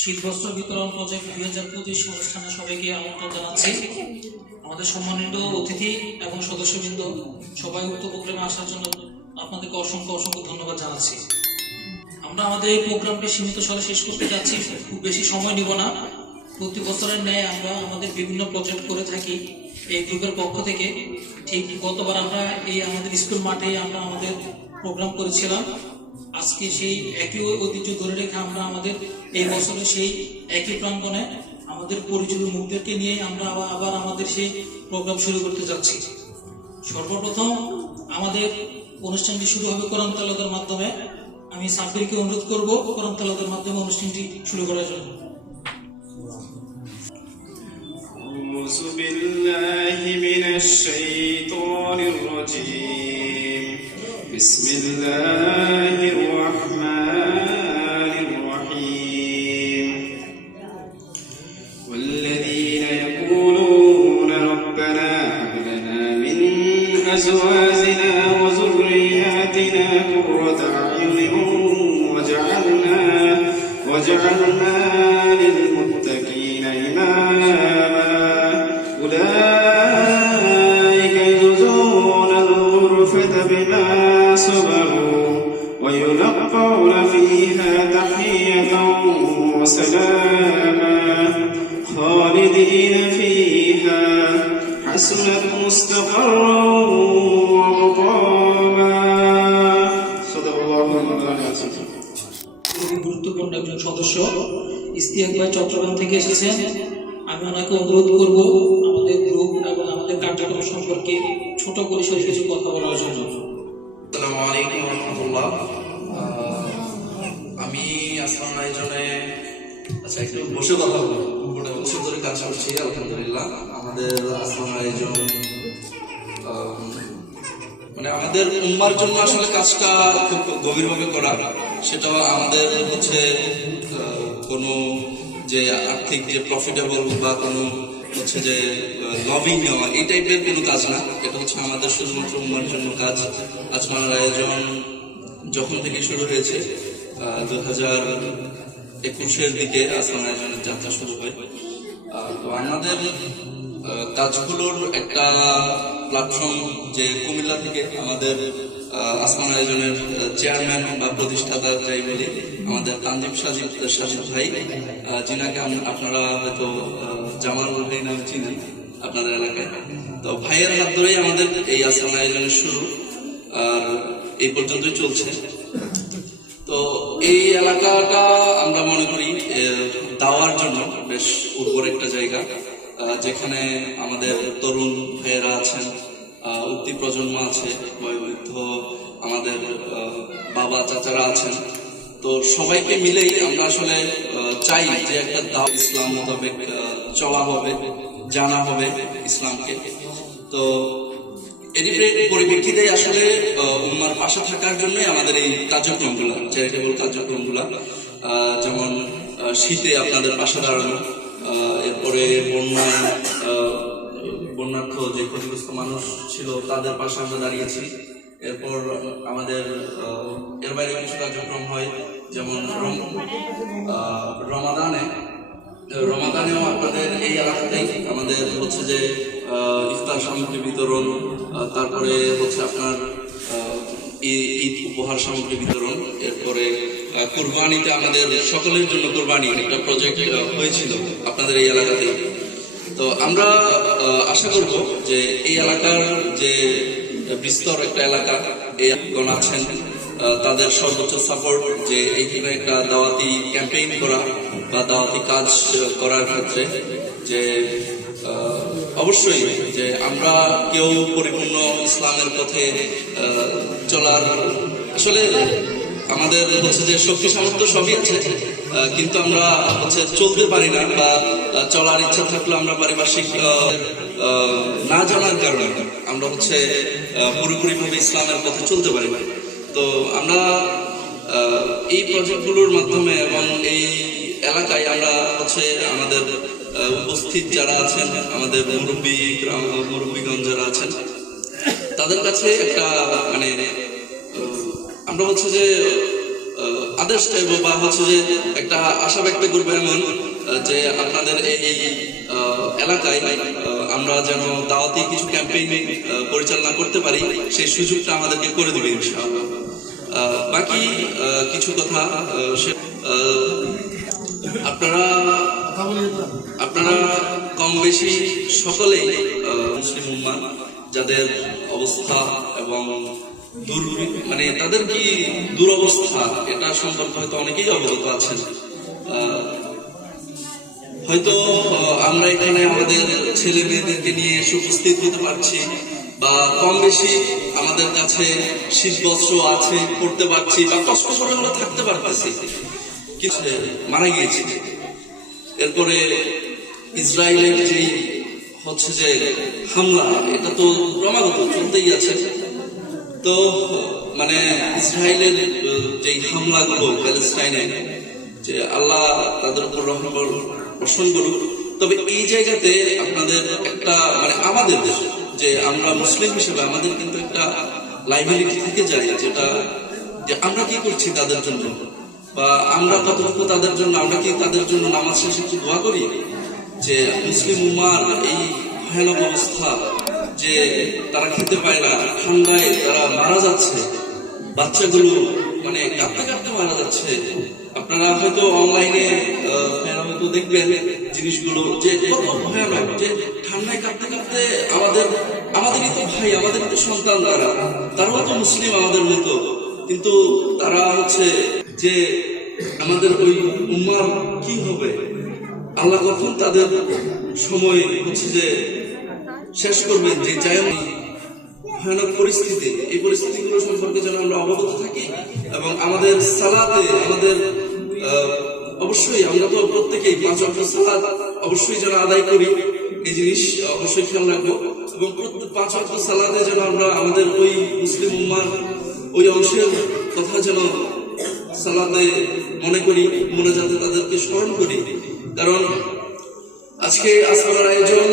শীত বস্ত্র বিতরণ প্রজেক্ট দুই হাজার পঁচিশ অনুষ্ঠানে সবাইকে আমন্ত্রণ জানাচ্ছি। আমাদের সম্মানিত অতিথি এবং সদস্যবৃন্দ, সবাই উক্ত প্রোগ্রামে আসার জন্য আপনাদেরকে অসংখ্য অসংখ্য ধন্যবাদ জানাচ্ছি। আমরা আমাদের এই প্রোগ্রামটি সীমিত স্বরে শেষ করতে যাচ্ছি, খুব বেশি সময় নিব না। প্রতি বছরের ন্যায় আমরা আমাদের বিভিন্ন প্রজেক্ট করে থাকি এই গ্রুপের পক্ষ থেকে। ঠিক গতবার আমরা এই আমাদের স্কুল মাঠে আমরা আমাদের প্রোগ্রাম করেছিলাম। আজকে সেই একই ঐতিহ্য ধরে রেখে আমরা আমাদের এই বছরে সেই একই প্রাঙ্গণে আমাদের পরিচিত মুখদেরকে নিয়ে আমরা আবার আবার আমাদের সেই প্রোগ্রাম শুরু করতে যাচ্ছি সর্বপ্রথম আমাদের অনুষ্ঠানটি শুরু হবে কোরআন তালাদের মাধ্যমে আমি সাব্বিরকে অনুরোধ করব কোরআন তালাদের মাধ্যমে অনুষ্ঠানটি শুরু করার জন্য أعوذ بالله من الشيطان الرجيم بسم الله واجعلنا للمتقين إماما. أولئك يجزون الغرفة بما صبروا ويلقون فيها تحية وسلاما. خالدين فيها. حسنت مستقرا ভাই চট্টগ্রাম থেকে এসেছেন আমি ওনাকে অনুরোধ করব আমাদের গ্রুপ এবং আমাদের কার্যক্রম সম্পর্কে ছোট পরিসরে কিছু কথা বলার জন্য। আসসালামু আলাইকুম রহমতুল্লাহ। আমি আসমান আয়োজনে আচ্ছা একটু বসে কথা বলব মোটা বছর ধরে কাজ করছি আলহামদুলিল্লাহ। আমাদের আসমান আয়োজন আহ, মানে আমাদের উম্মার জন্য আসলে কাজটা খুব গভীরভাবে করা। সেটা আমাদের হচ্ছে আহ, কোনো যে আর্থিক যে প্রফিটেবল বা কোনো হচ্ছে যে লবিং নেওয়া, এই টাইপের কোনো কাজ না। এটা হচ্ছে আমাদের শুধুমাত্র উম্মার জন্য কাজ। আসমানের আয়োজন যখন থেকে শুরু হয়েছে দু হাজার একুশের দিকে আসমান আয়োজনের যাত্রা শুরু হয়। তো আমাদের কাজগুলোর একটা প্ল্যাটফর্ম যে কুমিল্লা থেকে আমাদের আসমান আয়োজনের চেয়ারম্যান বা প্রতিষ্ঠাতা যাই বলি, আমাদের তানজিম সাজিদ সাজিদ ভাই যিনাকে আপনারা হয়তো জামাল ভাই নামে চিনেন আপনাদের এলাকায়। তো ভাইয়ের হাত ধরেই আমাদের এই আসমান আয়োজনের শুরু, আর এই পর্যন্তই চলছে। তো এই এলাকাটা আমরা মনে করি দাওয়ার জন্য বেশ উর্বর একটা জায়গা যেখানে আমাদের তরুণ ভাইয়েরা আছেন উঠতি প্রজন্ম আছে বয়োবৃদ্ধ আমাদের বাবা, চাচারা আছেন। তো সবাইকে মিলেই আমরা আসলে চাই যে একটা দাও ইসলাম মোতাবেক চলা হবে, জানা হবে ইসলামকে। তো পরিপ্রেক্ষিতে আসলে উম্মার পাশে থাকার জন্যই আমাদের এই কার্যক্রমগুলো চ্যারিটেবল কার্যক্রমগুলো যেমন শীতে আপনাদের পাশে দাঁড়ানো এরপরে বন্যায় বন্যার্থ যে ক্ষতিগ্রস্ত মানুষ ছিল, তাদের পাশে আমরা দাঁড়িয়েছি। এরপর আমাদের এর বাইরে কিছু কার্যক্রম হয়, যেমন রমাদানে, রমাদানেও আপনাদের এই এলাকাতেই আমাদের হচ্ছে যে ইফতার সামগ্রী বিতরণ তারপরে হচ্ছে আপনার ঈদ উপহার সামগ্রী বিতরণ, এরপরে কোরবানিতে আমাদের সকলের জন্য কোরবানি একটা প্রজেক্ট হয়েছিল আপনাদের এই এলাকাতেই। তো আমরা আশা করব যে এই এলাকার যে বিস্তর একটা এলাকা গণ আছেন তাদের সর্বোচ্চ সাপোর্ট যে এইখানে একটা দাওয়াতি ক্যাম্পেইন করা বা দাওয়াতি কাজ করার ক্ষেত্রে যে অবশ্যই যে আমরা কেউ পরিপূর্ণ ইসলামের পথে চলার, আসলে আমাদের হচ্ছে যে শক্তি সামর্থ্য সবই আছে কিন্তু আমরা হচ্ছে চলতে পারি না বা চলার ইচ্ছা থাকলে আমরা পারিপার্শ্বিক না জানার কারণে আমরা হচ্ছে পুরোপুরি ভাবে ইসলামের পথে চলতে পারি তো আমরা এই প্রজেক্টগুলোর মাধ্যমে এবং এই এলাকায় আমরা হচ্ছে আমাদের উপস্থিত যারা আছেন, আমাদের মুরব্বী গ্রাম মুরব্বীগঞ্জ যারা আছেন, তাদের কাছে একটা মানে আমরা হচ্ছে যে আদেশ চাইব বা হচ্ছে যে একটা আশা ব্যক্ত করব এমন যে আপনাদের এই এলাকায় আমরা যেন দাওয়াতি কিছু ক্যাম্পেইন পরিচালনা করতে পারি, সেই সুযোগটা আমাদেরকে করে দিবে বাকি কিছু কথা আপনারা আপনারা কম বেশি সকলেই মুসলিম উম্মা যাদের অবস্থা এবং দূর মানে তাদের কি দুরবস্থা, এটা সম্পর্কে হয়তো অনেকেই অবগত আছেন। হয়তো আমরা এখানে আমাদের ছেলে মেয়েদেরকে নিয়ে এসে উপস্থিত হতে পারছি বা কম বেশি আমাদের কাছে শীত বস্ত্র আছে, পড়তে পারছি বা কষ্ট করে আমরা থাকতে পারতেছি। কিছু মারা গিয়েছে। এরপরে ইসরায়েলের যেই হচ্ছে যে হামলা, এটা তো ক্রমাগত চলতেই আছে। তো মানে ইসরায়েলের যেই হামলাগুলো প্যালেস্টাইনে যে আল্লাহ তাদের উপর রহম করুক তবে এই জায়গাতে আপনাদের একটা মানে আমাদের দেশে, যে আমরা মুসলিম হিসেবে আমাদের কিন্তু একটা লাইবিলিটি থেকে যায়, যেটা যে আমরা কি করছি তাদের জন্য? বা আমরা কতটুকু তাদের জন্য, আমরা কি তাদের জন্য নামাজ শেষে একটু দোয়া করি? যে মুসলিম উম্মার এই ভয়ানক অবস্থা, যে তারা খেতে পায় না, ঠান্ডায় তারা মারা যাচ্ছে, বাচ্চাগুলো মানে কাঁপতে কাঁপতে মারা যাচ্ছে। আপনারা হয়তো অনলাইনে হয়তো দেখবেন জিনিসগুলো যে কত ভয়ানক, যে ঠান্ডায় কাঁপতে কাঁপতে আমাদের, আমাদেরই তো ভাই, আমাদেরই তো সন্তান তারা। তারাও তো মুসলিম, আমাদের মতো। কিন্তু তারা হচ্ছে যে আমাদের ওই উম্মার কি হবে? আল্লাহ কখন তাদের সময় হচ্ছে যে শেষ করবেন? যে চাই ভয়ানক পরিস্থিতি। এই পরিস্থিতিগুলো সম্পর্কে যেন আমরা অবগত থাকি এবং আমাদের সালাতে, আমাদের অবশ্যই আমরা তো প্রত্যেকেই পাঁচ অক্ট সালাদ অবশ্যই যেন আদায় করি, এই জিনিস অবশ্যই খেয়াল রাখব। এবং প্রত্যেক পাঁচ অক্ট সালাদে যেন আমরা আমাদের ওই মুসলিম উম্মার ওই অংশের কথা যেন সালাদে মনে করি, মনে যাতে তাদেরকে স্মরণ করি। কারণ আজকে আসমানের আয়োজন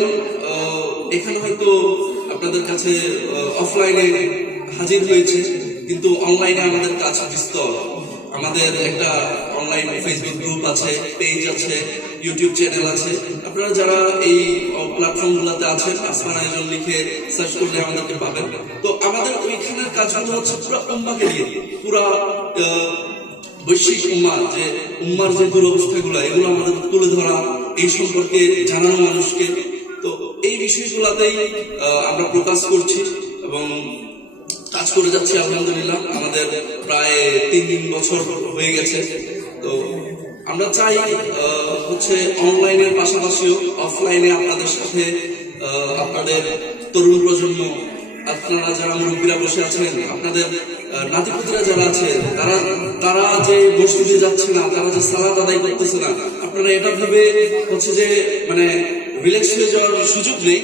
এখানে হয়তো আপনাদের কাছে অফলাইনে হাজির হয়েছে কিন্তু অনলাইনে আমাদের কাজ বিস্তর আমাদের একটা অনলাইন ফেসবুক গ্রুপ আছে পেজ আছে ইউটিউব চ্যানেল আছে। আপনারা যারা এই প্ল্যাটফর্ম গুলোতে আছেন আসমান আয়োজন লিখে সার্চ করলে আমাদেরকে পাবেন। তো আমাদের ওইখানের কাজগুলো হচ্ছে পুরো উম্মাকে বৈশ্বিক উম্মা যে উম্মার যে দুরবস্থাগুলো, এগুলো আমাদের তুলে ধরা, এই সম্পর্কে জানানো মানুষকে। তো এই বিষয়গুলোতেই আমরা প্রকাশ করছি এবং কাজ করে যাচ্ছি, আলহামদুলিল্লাহ। আমাদের প্রায় তিন তিন বছর হয়ে গেছে। তো আমরা চাই হচ্ছে অনলাইনের পাশাপাশিও অফলাইনে আপনাদের সাথে আপনাদের তরুণ প্রজন্ম, আপনারা যারা মুরব্বীরা বসে আছেন, আপনাদের নাতিপুতিরা যারা আছে, তারা তারা যে মসজিদে যাচ্ছে না, তারা যে সালাদ আদায় করতেছে না, আপনারা এটা ভেবে হচ্ছে যে মানে রিল্যাক্স হয়ে যাওয়ার সুযোগ নেই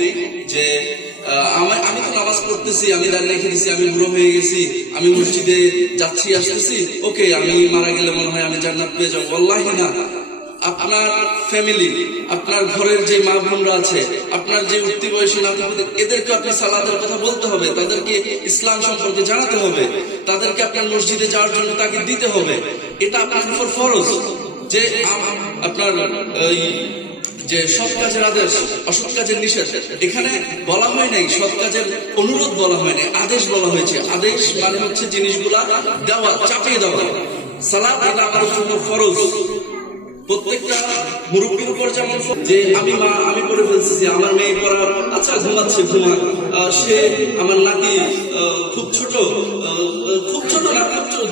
যে আমি তো নামাজ পড়তেছি, আমি দাঁড়িয়ে রেখে দিছি, আমি বুড়ো হয়ে গেছি, আমি মসজিদে যাচ্ছি, আসতেছি। ওকে, আমি মারা গেলে মনে হয় আমি জান্নাত পেয়ে যাব। বল্লাহি না। আপনার ফ্যামিলি, আপনার ঘরের যে মা বোনরা আছে, আপনার যে উঠতি বয়সী নাতি এদেরকে আপনি সালাতের কথা বলতে হবে, তাদেরকে ইসলাম সম্পর্কে জানাতে হবে, তাদেরকে আপনার মসজিদে যাওয়ার জন্য তাকে দিতে হবে। এটা আপনার উপর ফরজ। যে আপনার যে সৎ কাজের আদেশ অসৎ কাজের নিষেধ এখানে বলা হয় নাই সৎ কাজের অনুরোধ বলা হয় নাই আদেশ বলা হয়েছে। আদেশ মানে হচ্ছে জিনিসগুলা দেওয়া চাপিয়ে দেওয়া। সালাদ এটা আমার জন্য ফরজ। প্রত্যেকটা মুরব্বীর উপর যেমন যে আমি মা আমি পড়ে ফেলছি আমার মেয়ে পড়ার আচ্ছা ঘুমাচ্ছে আহ, সে আমার নাতি খুব ছোট খুব ছোট না খুব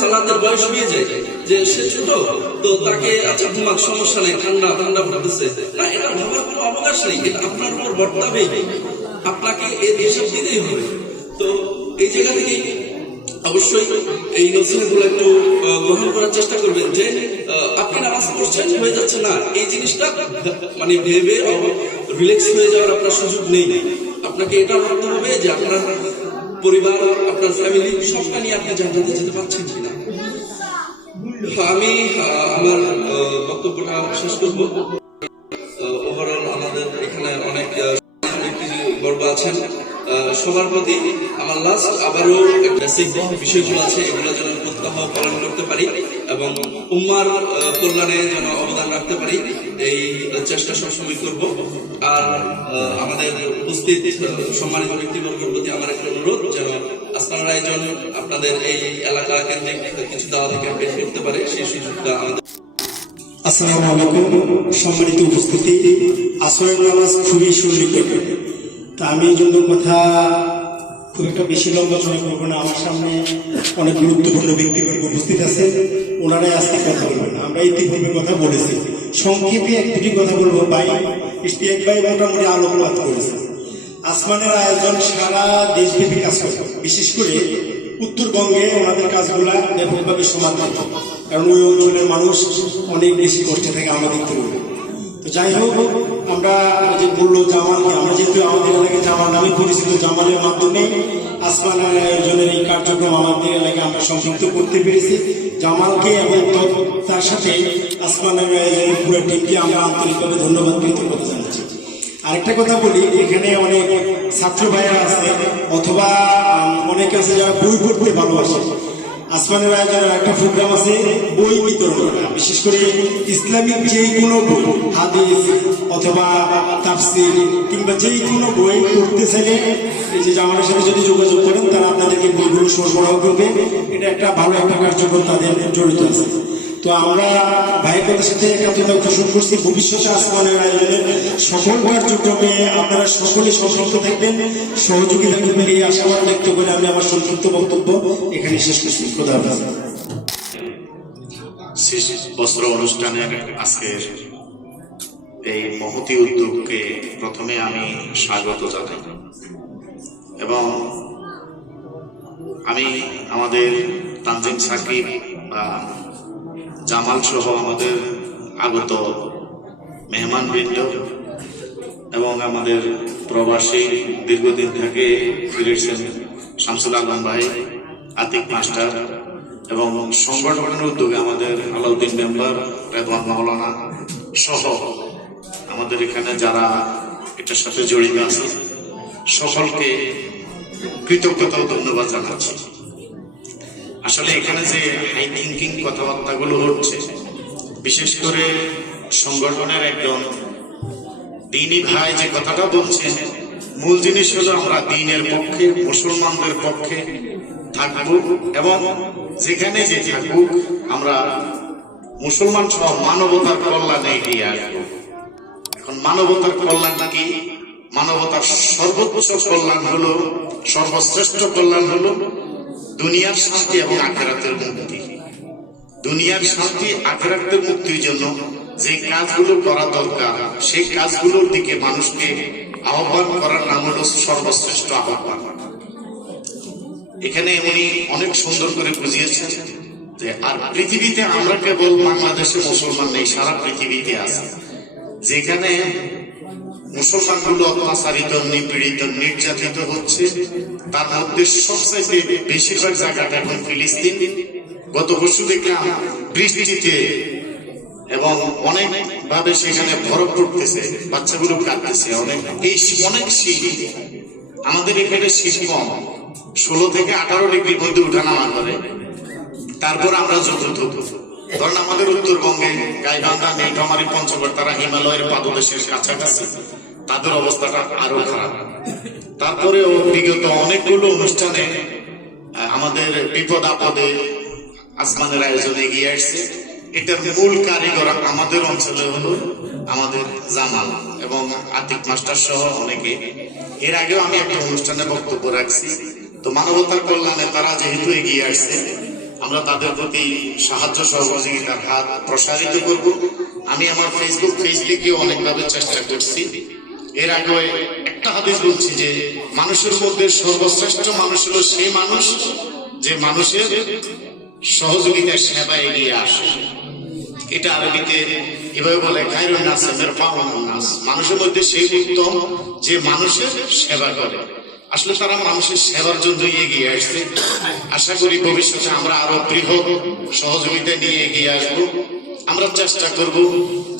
সালাদের বয়স হয়ে যায়। যে সে ছোট, তো তাকে আচ্ছা ঘুমাক সমস্যা নেই, ঠান্ডা ঠান্ডা পড়তেছে। না, এটা ভাবার কোনো অবকাশ নেই, এটা আপনার উপর বর্তাবেই আপনাকে এর হিসাব দিতেই হবে। তো এই জায়গা থেকে অবশ্যই এই নসিহতগুলো একটু গ্রহণ করার চেষ্টা করবেন যে আপনি নামাজ পড়ছেন, হয়ে যাচ্ছে না। এই জিনিসটা মানে ভেবে রিল্যাক্স হয়ে যাওয়ার আপনার সুযোগ নেই। আপনাকে এটা ভাবতে হবে যে আপনার পরিবার, আপনার ফ্যামিলি সবটা নিয়ে আপনি জানতে যেতে পারছেন কিনা। আমি আমার বক্তব্যটা শেষ করব। ওভারঅল আমাদের এখানে অনেক আহ, আছেন। সবার প্রতি আমার লাস্ট আবারও বেসিক বিষয়গুলো আছে এগুলো যেন প্রত্যেক সপ্তাহ পালন করতে পারি এবং উম্মার কল্যাণে যেন অবদান রাখতে পারি এই চেষ্টা সবসময় করব। আর আমাদের উপস্থিত সম্মানিত ব্যক্তিবর্গের প্রতি আমার একটা অনুরোধ যেন রায়জন আপনাদের এই এলাকা কেন্দ্রিক কিছু পারে, সেই সুযোগটা আমাদের আসসালামু আলাইকুম। সম্মানিত উপস্থিতি, আসরের নামাজ খুবই তা আমি এই জন্য কথা খুব একটা বেশি লম্বা করব না। আমার সামনে অনেক গুরুত্বপূর্ণ ব্যক্তিবর্গ উপস্থিত আছেন। ওনারাই আজকে কথা বলবেন আমরা ইতিপূর্বে কথা বলেছি। সংক্ষেপে এক দুটি কথা বলব। ভাই ইস্তিয়াক ভাই মোটামুটি আলোকপাত করেছে। আসমানের আয়োজন সারা দেশব্যাপী কাজ করে। বিশেষ করে উত্তরবঙ্গে ওনাদের কাজগুলা ব্যাপকভাবে সমাধান কারণ ওই অঞ্চলের মানুষ অনেক বেশি কষ্টে থাকে আমাদের তুলনায় তো যাই হোক, আমরা যে বলল জামালকে আমরা যেহেতু আমাদের এলাকায় জামান নামে পরিচিত জামালের মাধ্যমে আসমান আয়োজনের এই কার্যক্রম আমাদের এলাকায় আমরা সংযুক্ত করতে পেরেছি। জামালকে এবং তার সাথে আসমান আয়োজনের পুরো টিমকে আমরা আন্তরিকভাবে ধন্যবাদ কৃতজ্ঞতা জানাচ্ছি। আরেকটা কথা বলি, এখানে অনেক ছাত্র ভাইরা আছে, অথবা অনেকে আছে যারা বই পড়তে ভালোবাসে। আসমানের আয়োজনের একটা প্রোগ্রাম আছে, বই বিতরণ। বিশেষ করে ইসলামিক যে কোনো বই, হাদিস অথবা তাফসির, কিংবা যে কোনো বই পড়তে চাইলে এই যে জামানের সাথে যদি যোগাযোগ করেন, তারা আপনাদেরকে বইগুলো সরবরাহ করবে। এটা একটা ভালো একটা কার্যক্রম তাদের জড়িত আছে। তো আমরা কথার সাথে একাত্মতা পোষণ করছি। ভবিষ্যতে আসমানের আয়োজনের সকল কার্যক্রমে আপনারা সকলে সংযুক্ত থাকবেন। সহযোগিতা করবেন এই আশাবাদ ব্যক্ত করে আমি আমার সংক্ষিপ্ত বক্তব্য এখানে শেষ করছি। হাফেজ। শেষ বস্ত্র অনুষ্ঠানের আজকের এই মহতি উদ্যোগকে প্রথমে আমি স্বাগত জানাই। এবং আমি আমাদের তানজিম সাকিব বা জামাল সহ আমাদের আগত মেহমানবৃন্দ এবং আমাদের প্রবাসী দীর্ঘদিন থেকে ফিরেছেন শামসুল আলম ভাই, আতিক মাস্টার এবং সংগঠনের উদ্যোগে আমাদের আলাউদ্দিন মেম্বার, রেদওয়ান মাওলানা সহ আমাদের এখানে যারা এটার সাথে জড়িত আছে সকলকে কৃতজ্ঞতা ধন্যবাদ জানাচ্ছি। আসলে এখানে যে হাই থিঙ্কিং কথাবার্তাগুলো হচ্ছে, বিশেষ করে সংগঠনের একজন দিনই ভাই যে কথাটা বলছেন মূল জিনিস হলো আমরা দিনের পক্ষে, মুসলমানদের পক্ষে থাকব এবং যেখানে যে থাকুক, আমরা মুসলমান সহ মানবতার কল্যাণে এগিয়ে আসব। এখন মানবতার কল্যাণ কি? মানবতার সর্বোচ্চ কল্যাণ হলো, সর্বশ্রেষ্ঠ কল্যাণ হলো দুনিয়ার শান্তি এবং আখেরাতের মুক্তি। দুনিয়ার শান্তি, আখেরাতের মুক্তির জন্য যে কাজগুলো করা দরকার, সেই কাজগুলোর দিকে মানুষকে আহ্বান করার নাম হলো সর্বশ্রেষ্ঠ আহ্বান। এখানে উনি অনেক সুন্দর করে বুঝিয়েছেন যে, আর পৃথিবীতে আমরা কেবল বাংলাদেশে মুসলমান নেই, সারা পৃথিবীতে আছে। যেখানে মুসলমানগুলো অত্যাচারিত, নিপীড়িত, নির্যাতিত হচ্ছে। তার মধ্যে সবচাইতে বেশিরভাগ জায়গাটা এখন ফিলিস্তিন। গত বছর দেখলাম বৃষ্টিতে এবং অনেক ভাবে সেখানে বরফ পড়তেছে, বাচ্চাগুলো কাঁদতেছে, অনেক এই অনেক শীত। আমাদের এখানে শীত কম। ষোলো থেকে আঠারো ডিগ্রির মধ্যে উঠানামা করে তারপর আমরা চতুর্থ ধরেন আমাদের উত্তরবঙ্গে গাইবান্ধা পঞ্চগড় তারা হিমালয়ের পাদদেশের কাছাকাছি, তাদের অবস্থাটা আরও খারাপ। তারপরেও বিগত অনেকগুলো অনুষ্ঠানে আমাদের বিপদ আপদে আসমানের আয়োজনে এগিয়ে আসছে। এটার মূল কারিগর আমাদের অঞ্চলে হলো আমাদের জামাল এবং আতিক মাস্টার সহ অনেকে। এর আগেও আমি একটা অনুষ্ঠানে বক্তব্য রাখছি। তো মানবতার কল্যাণে তারা যেহেতু এগিয়ে আসছে আমরা তাদের প্রতি সাহায্য সহযোগিতার হাত প্রসারিত করব। আমি আমার ফেসবুক ফেসবুকে অনেকভাবে চেষ্টা করছি। এর আগে একটা হাদিস বলছি যে, মানুষের মধ্যে সর্বশ্রেষ্ঠ মানুষ হলো সেই মানুষ যে মানুষের সহযোগিতার সেবা এগিয়ে আসে। এটা আরবিতে এভাবে বলে মিরফাউন নাস। মানুষের মধ্যে সেই উত্তম যে মানুষের সেবা করে। আসলে তারা মানুষের সেবার জন্য এগিয়ে আসছে। আশা করি ভবিষ্যতে আমরা আরও বৃহৎ সহযোগিতা নিয়ে এগিয়ে আসব। আমরা চেষ্টা করব,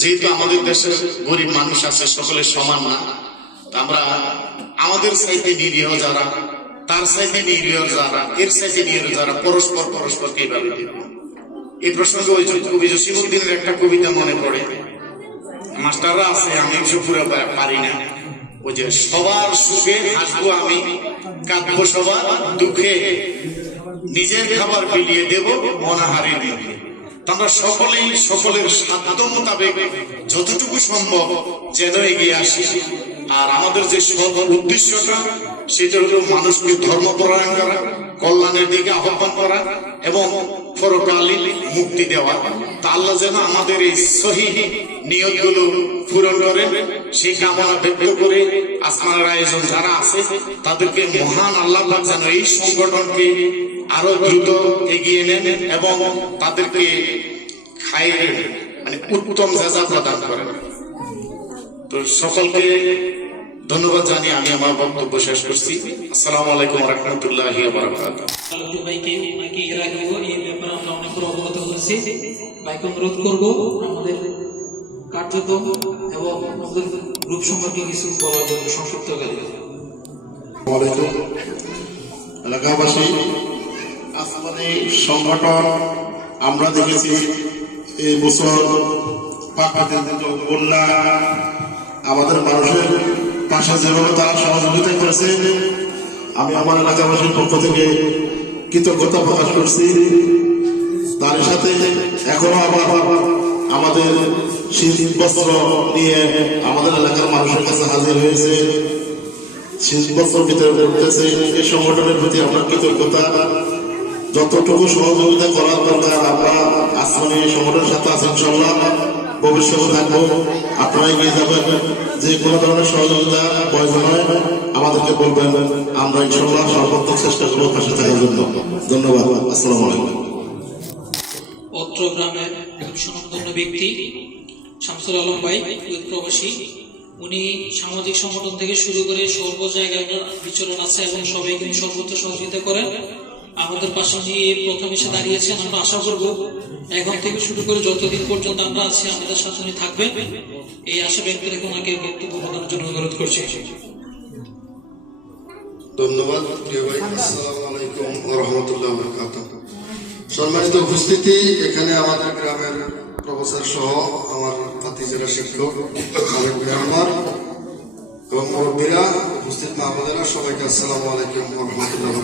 যেহেতু আমাদের দেশের গরিব মানুষ আছে, সকলে সমান না। আমরা আমাদের সাইতে নিরীহ যারা, তার সাইডে নিরীহ যারা, এর সাইডে নিরীহ যারা, পরস্পর পরস্পরকে এইভাবে এই প্রসঙ্গে ওই কবি জসিমুদ্দিনের একটা কবিতা মনে পড়ে। মাস্টাররা আছে, আমি পুরো পারি না। ওই যে সবার সুখে আমি সবার, দুঃখে নিজের খাবার বিলিয়ে দেব অনাহারে সকলেই সকলের সাধ্য মোতাবেক যতটুকু সম্ভব যেন এগিয়ে আসি। আর আমাদের যে সব উদ্দেশ্যটা, সেটা হলো মানুষকে ধর্মপরায়ণ করা, কল্যাণের দিকে আহ্বান করা এবং মুক্তি দেওয়া। তা আল্লাহ যেন আমাদের এই সহি নিয়তগুলো পূরণ করেন। সেই কামনা ব্যক্ত করে আসমানের আয়োজন যারা আছে, তাদেরকে মহান আল্লাহ যেন এই সংগঠনকে আরও দ্রুত এগিয়ে নেন এবং তাদেরকে খায়ের মানে উত্তম যাজা প্রদান করেন। তো সকলকে ধন্যবাদ জানিয়ে আমি আমার বক্তব্য শেষ করছি। আসসালামু আলাইকুম রহমতুল্লাহ ভাইকে ব্যাপারে আমরা অনেক ভাইকে অনুরোধ করব আমাদের কার্যক্রম এবং গ্রুপ সম্পর্কে কিছু বলার জন্য সংক্ষিপ্ত এলাকাবাসী, আসমানি সংগঠন, আমরা দেখেছি এই বছর বন্যা আমাদের মানুষের পাশে যেভাবে তারা সহযোগিতা করেছে, আমি আমার এলাকাবাসীর পক্ষ থেকে কৃতজ্ঞতা প্রকাশ করছি। তার সাথে এখনও আবার আমাদের আমাদের এলাকার মানুষের কাছে হাজির হয়েছে। শীত বস্ত্র বিতরণ এই সংগঠনের প্রতি আমরা কৃতজ্ঞতা। যতটুকু সহযোগিতা করার দরকার আমরা আসমানি সংগঠনের সাথে আছি ইনশাল্লাহ ভবিষ্যতে থাকব। আপনারা যে কোনো ধরনের সহযোগিতা প্রয়োজন হয়, আমাদেরকে বলবেন। আমরা ইনশাল্লাহ সর্বোত্তম চেষ্টা করব পাশে থাকার জন্য। ধন্যবাদ। আসসালামু আলাইকুম। অত্র গ্রামের ব্যক্তি শামসুল আলম ভাই কুয়েত প্রবাসী। উনি সামাজিক সংগঠন থেকে শুরু করে সর্ব জায়গায় বিচরণ আছে এবং সবাই কিন্তু সর্বোচ্চ সহযোগিতা করেন। আমাদের পাশে এই প্রথম এসে দাঁড়িয়েছেন, আমরা আশা করব এখন থেকে শুরু করে যতদিন পর্যন্ত আমরা আছি, আমাদের সাথে উনি থাকবেন। এই আশা ব্যক্ত রেখে ওনাকে বক্তব্য প্রদানের জন্য অনুরোধ করছি। ধন্যবাদ, প্রিয় ভাই। আসসালামু আলাইকুম ওয়া রাহমাতুল্লাহি ওয়া বারাকাতুহু। সম্মানিত উপস্থিতি, এখানে আমাদের গ্রামের প্রফেসর সহ আমার ভাতিজারা শিক্ষক এবং মুরব্বীরা, উপস্থিত মাহমুদেরা সবাইকে আসসালামু আলাইকুম রাহমাতুল্লাহি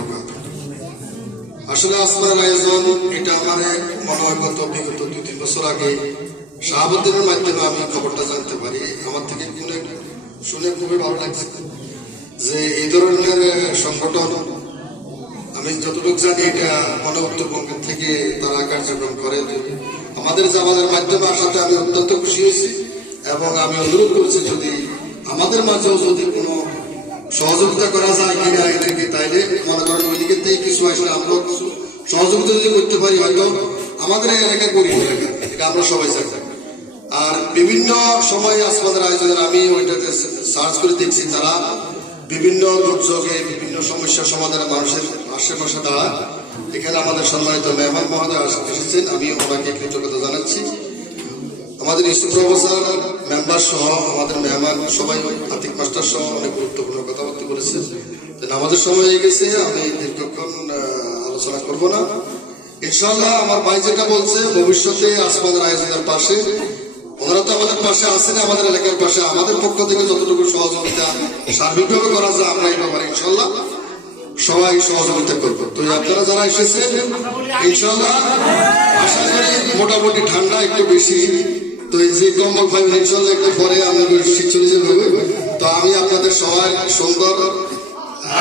আসলে আসমানের আয়োজন, এটা আমার এক মনে হয় গত বিগত দুই, তিন বছর আগে শাহাবুদ্দিনের মাধ্যমে আমি খবরটা জানতে পারি। আমার থেকে শুনে খুবই ভালো লাগছে যে এই ধরনের সংগঠন আমি যতটুকু জানি এটা মনে উত্তরবঙ্গের থেকে তারা কার্যক্রম করে। আমাদের আমাদের মাধ্যমে আসাতে আমি অত্যন্ত খুশি হয়েছি এবং আমি অনুরোধ করছি যদি আমাদের মাঝেও যদি কোনো সহযোগিতা করা যায় কিনা এদেরকে, তাইলে মনে করেন ওই দিকের থেকে কিছু আসলে আমরাও সহযোগিতা যদি করতে পারি, হয়তো আমাদের এলাকায় এলাকা এটা আমরা সবাই জানি। আর বিভিন্ন সময় আসমাদের আয়োজনের আমি ওইটাতে সার্চ করে দেখছি তারা বিভিন্ন দুর্যোগে, বিভিন্ন সমস্যার সমাধানে মানুষের আশেপাশে এখানে আমাদের সম্মানিত মেহমান মহোদয় এসেছেন। আমি ওনাকে কৃতজ্ঞতা জানাচ্ছি। আমাদের প্রফেসর মেম্বার সহ আমাদের মেহমান সবাই মাস্টার সহ অনেক গুরুত্বপূর্ণ কথাবার্তা তো আমাদের সময় হয়ে গেছে, আমি দীর্ঘক্ষণ আলোচনা করব না। ইনশাল্লাহ আমার ভাই যেটা বলছে, ভবিষ্যতে আসমানের আয়োজনের পাশে, ওনারা তো আমাদের পাশে আছেন, আমাদের এলাকার পাশে। আমাদের পক্ষ থেকে যতটুকু সহযোগিতা সার্বিকভাবে করা যায় আমরা এই ব্যাপারে ইনশাল্লাহ সবাই সহযোগিতা করব। তো আপনারা যারা এসেছেন ইনশাল্লাহ আশা করি মোটামুটি ঠান্ডা একটু বেশি। তো এই যে কম্বল ফাইভ ইনশাল্লাহ একটু পরে আমাদের চলে যাবে তো আমি আপনাদের সবাই সুন্দর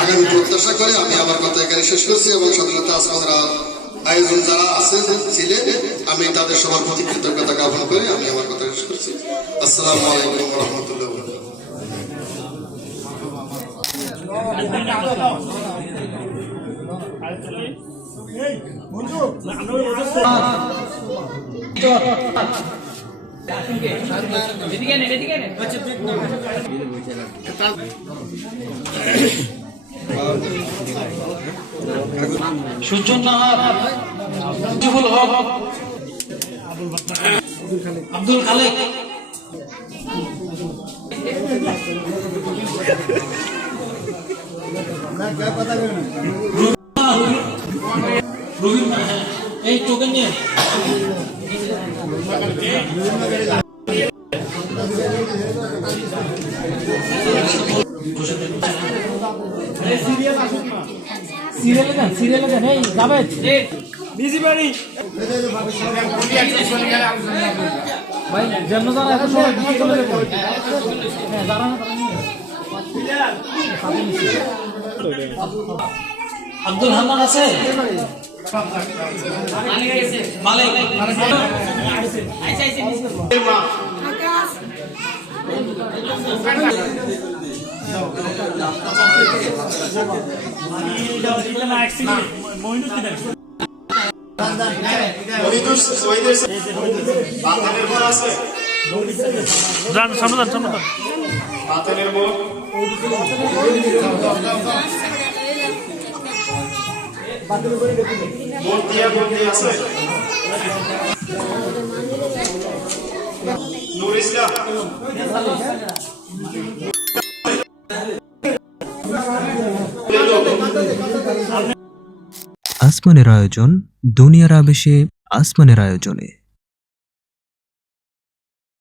আগামী প্রত্যাশা করে আমি আমার কথা এখানে শেষ করছি এবং স্বাধীনতা আসমানের আয়োজন যারা আছেন ছিলেন আমি তাদের সবার প্রতি কৃতজ্ঞতা জ্ঞাপন করে আমি আমার কথা শেষ করছি। আসসালামু আলাইকুম রহমতুল্লাহ সুজন নাহার মুজিবুল হক আব্দুল খালেক হ্যাঁ, এই টোকেন নিয়ে সিরিয়ালে দেন সিরিয়ালে দেন। এই ভাই জন্য যাবে হ্যাঁ যারা না তারা নিয়ে যাবে। আব্দুল হান্নান আছে? মালিক। ওহিদুস ওহিদের আসমানের আয়োজন দুনিয়ার আবেশে আসমানের আয়োজনে।